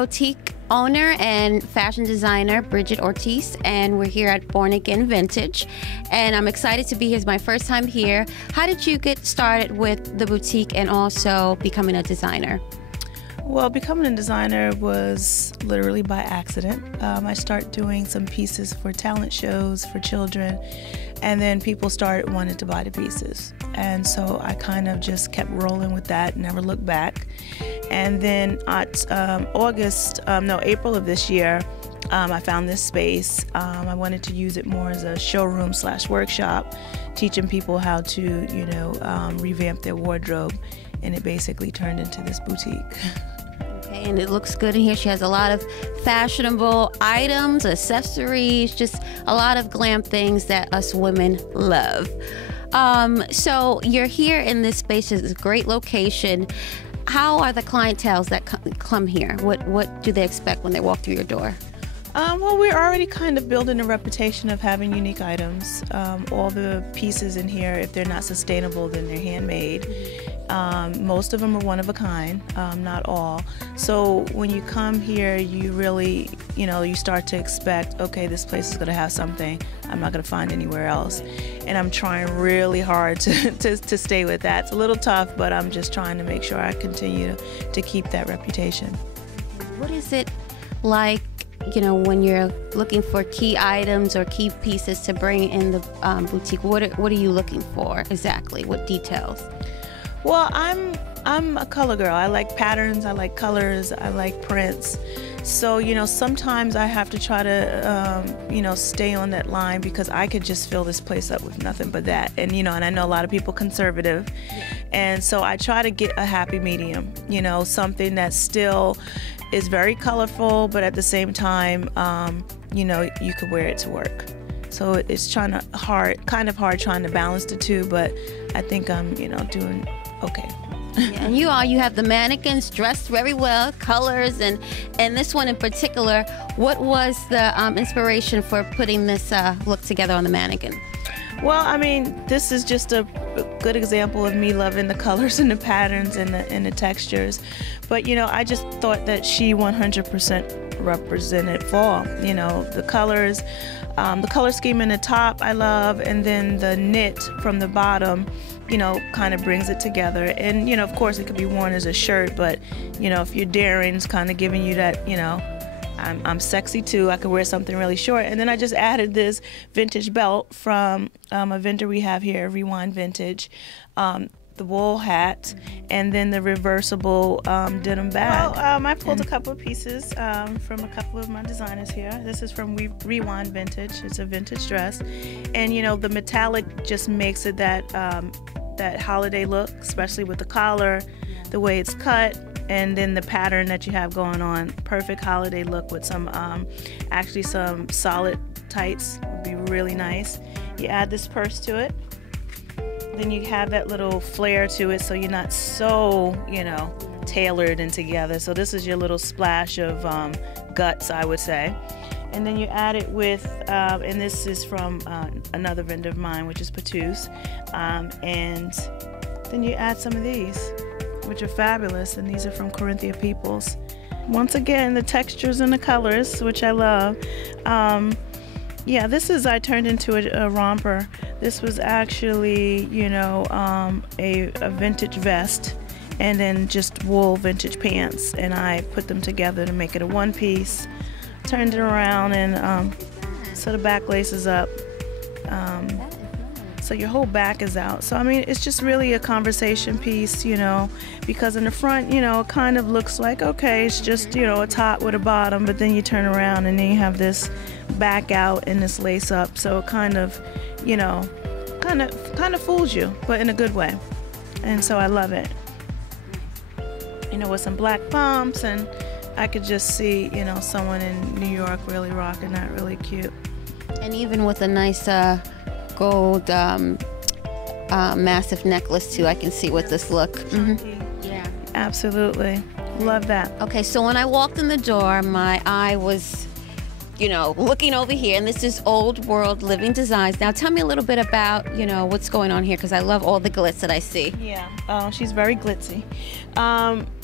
boutique owner and fashion designer, Bridgett Artise, and we're here at Born Again Vintage. And I'm excited to be here. It's my first time here. How did you get started with the boutique and also becoming a designer? Well, becoming a designer was literally by accident. I started doing some pieces for talent shows for children, and then people started wanting to buy the pieces. And so I kind of just kept rolling with that, never looked back. And then at April of this year, I found this space. I wanted to use it more as a showroom / workshop, teaching people how to, revamp their wardrobe. And it basically turned into this boutique. Okay, and it looks good in here. She has a lot of fashionable items, accessories, just a lot of glam things that us women love. So you're here in this space. It's a great location. How are the clientele that come here? What do they expect when they walk through your door? Well, we're already kind of building a reputation of having unique items. All the pieces in here, if they're not sustainable, then they're handmade. Most of them are one of a kind, not all. So when you come here, you really, you start to expect, okay, this place is going to have something I'm not going to find anywhere else. And I'm trying really hard to stay with that. It's a little tough, but I'm just trying to make sure I continue to keep that reputation. What is it like, when you're looking for key items or key pieces to bring in the boutique? What are you looking for exactly? What details? Well, I'm a color girl. I like patterns, I like colors, I like prints. So, sometimes I have to try to, stay on that line because I could just fill this place up with nothing but that. And, and I know a lot of people conservative. And so I try to get a happy medium, something that still is very colorful, but at the same time, you could wear it to work. So it's kind of hard trying to balance the two, but I think I'm, doing okay. Yeah, and you have the mannequins dressed very well, colors, and this one in particular. What was the inspiration for putting this look together on the mannequin? Well, I mean, this is just a good example of me loving the colors and the patterns and the textures. But, I just thought that she 100% represented fall. The colors, the color scheme in the top I love, and then the knit from the bottom, kind of brings it together. And, of course, it could be worn as a shirt, but, if you're daring, it's kind of giving you that, I'm sexy too. I could wear something really short. And then I just added this vintage belt from a vendor we have here, Rewind Vintage, the wool hat, and then the reversible denim bag. Well, I pulled a couple of pieces from a couple of my designers here. This is from Rewind Vintage. It's a vintage dress. And, the metallic just makes it that holiday look, especially with the collar, the way it's cut, and then the pattern that you have going on. Perfect holiday look with some solid tights would be really nice. You add this purse to it. Then you have that little flair to it, so you're not so, tailored and together. So this is your little splash of guts, I would say. And then you add it with, and this is from another vendor of mine, which is Artise. And then you add some of these, which are fabulous, and these are from Corinthia Peoples. Once again, the textures and the colors, which I love. I turned into a romper. This was actually, a vintage vest, and then just wool vintage pants, and I put them together to make it a one piece. Turned it around, and so the back laces up. So your whole back is out. So, I mean, it's just really a conversation piece, because in the front, it kind of looks like, okay, it's just, a top with a bottom, but then you turn around and then you have this back out and this lace up. So it kind of, kind of fools you, but in a good way. And so I love it. With some black pumps, and I could just see, someone in New York really rocking that, really cute. And even with a nice gold massive necklace too, I can see with this look. Mm-hmm. Yeah, absolutely, love that. Okay, so when I walked in the door, my eye was you know, looking over here, and this is Old World Living Designs. Now tell me a little bit about, you know, what's going on here, because I love all the glitz that I see. Yeah, she's very glitzy.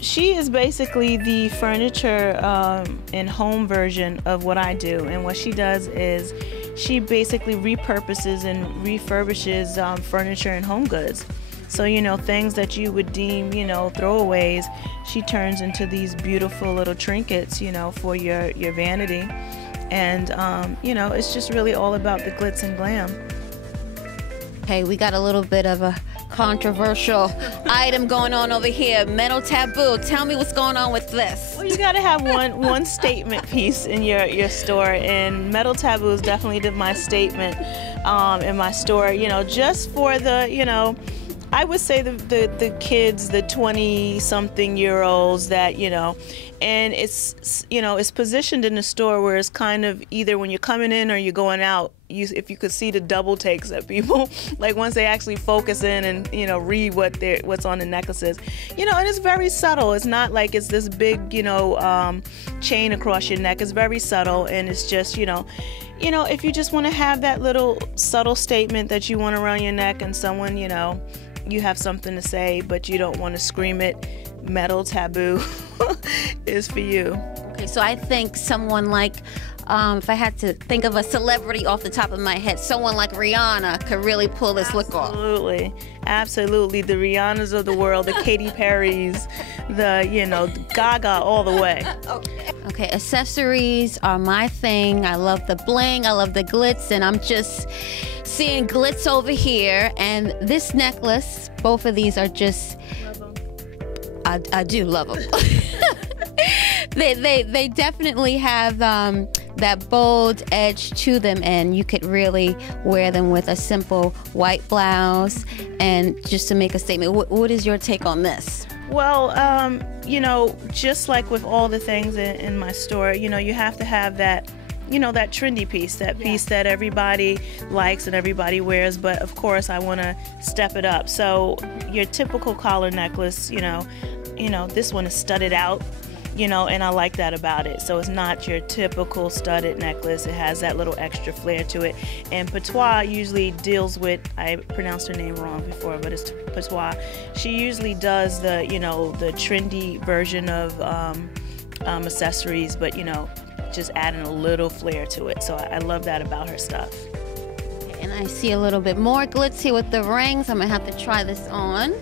She is basically the furniture and home version of what I do, and what she does is she basically repurposes and refurbishes furniture and home goods. So, you know, things that you would deem, you know, throwaways, she turns into these beautiful little trinkets, you know, for your vanity. And, you know, it's just really all about the glitz and glam. Okay, we got a little bit of a controversial item going on over here. Metal Taboo. Tell me what's going on with this. Well, you got to have one statement piece in your store, and Metal Taboo is definitely my statement in my store, you know, just for the, you know, I would say the kids, the 20-something-year-olds that, you know, and it's, you know, it's positioned in the store where it's kind of either when you're coming in or you're going out, if you could see the double takes that people, like once they actually focus in and, you know, read what's on the necklaces, you know, and it's very subtle. It's not like it's this big, you know, chain across your neck. It's very subtle, and it's just, you know, if you just want to have that little subtle statement that you want around your neck, and someone, you know, you have something to say, but you don't want to scream it, Metal Taboo is for you. Okay, so I think someone like, if I had to think of a celebrity off the top of my head, someone like Rihanna could really pull this look off. Absolutely. The Rihannas of the world, the Katy Perrys, the, you know, Gaga all the way. Okay, accessories are my thing. I love the bling, I love the glitz, and I'm just seeing glitz over here. And this necklace, both of these are just, I do love them. They definitely have that bold edge to them, and you could really wear them with a simple white blouse and just to make a statement. What is your take on this? Well, you know, just like with all the things in my store, you know, you have to have that, you know, that trendy piece, that piece that everybody likes and everybody wears, but of course I want to step it up. So your typical collar necklace, you know, this one is studded out, you know, and I like that about it. So it's not your typical studded necklace. It has that little extra flair to it. And Patois usually deals with, I pronounced her name wrong before, but it's Patois. She usually does the, you know, the trendy version of accessories, but, you know, just adding a little flair to it. So I love that about her stuff. And I see a little bit more glitz here with the rings. I'm gonna have to try this on.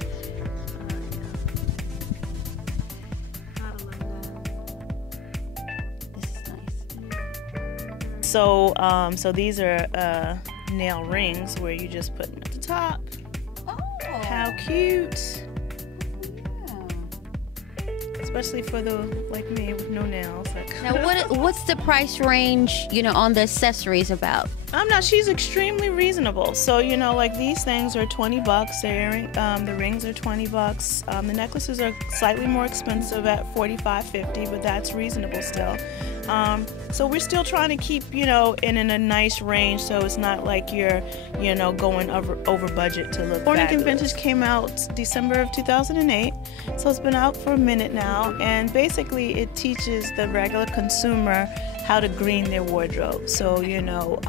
So, so these are nail rings where you just put them at the top. Oh, how cute! Yeah. Especially for the like me with no nails. Now, what's the price range, you know, on the accessories about? She's extremely reasonable. So, you know, like these things are $20. The rings are $20. The necklaces are slightly more expensive at $45, $50, but that's reasonable still. So we're still trying to keep, you know, in a nice range, so it's not like you're, you know, going over budget to look Born and Vintage came out December of 2008, so it's been out for a minute now, and basically it teaches the regular consumer how to green their wardrobe. So, you know,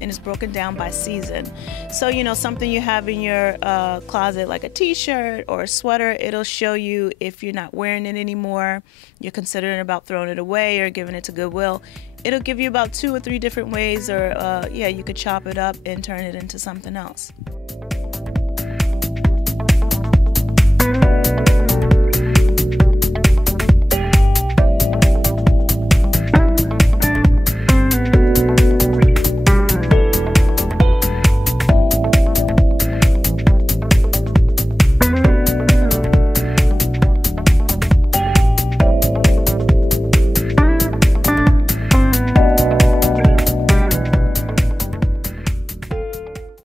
and it's broken down by season. So, you know, something you have in your closet like a t-shirt or a sweater, it'll show you if you're not wearing it anymore, you're considering about throwing it away or giving it to Goodwill. It'll give you about 2 or 3 different ways, or yeah, you could chop it up and turn it into something else.